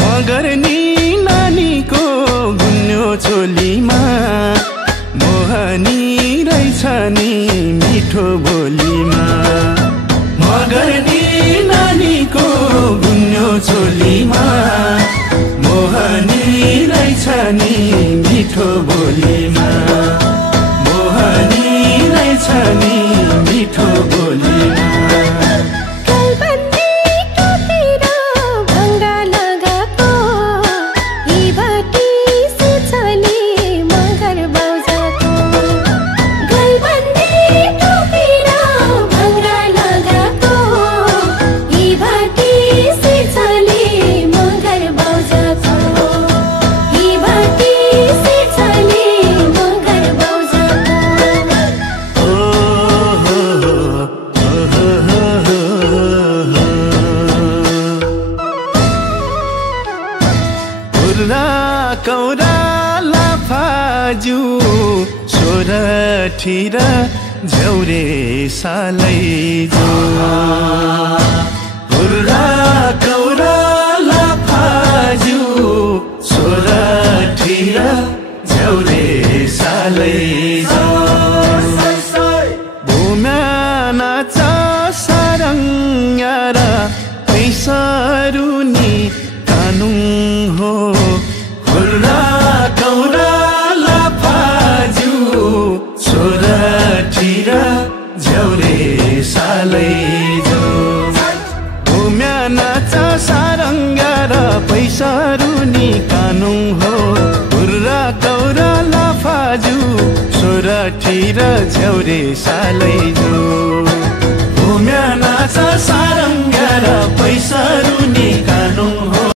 मगर नि नानीको गुन्यो चोलीमा मोहनी रहेछ नि मिठो बोलीमा मगर नि नानीको गुन्यो चोलीमा मोहनी रहेछ नि मिठो बोलीमा मोहनी रहेछ नि मिठो बोलीमा कौरा लाफाजु सोरठी र झ्याउरे सालैजु हुर्रा कौरा लाफाजु सोरठी र झ्याउरे सालैजु भूम्या नाचा सारङ्गा र पैसरुनी कानुङ हो हुर्रा कौरा लाफाजु सोरठी र झ्याउरे सालैजु भूम्या नाचा सारङ्गा र पैसरुनी कानुङ हो हुर्रा कौरा लाफाजु सोरठी र झ्याउरे सालैजु भूम्या नाचा सारङ्गा र पैसरुनी कानुङ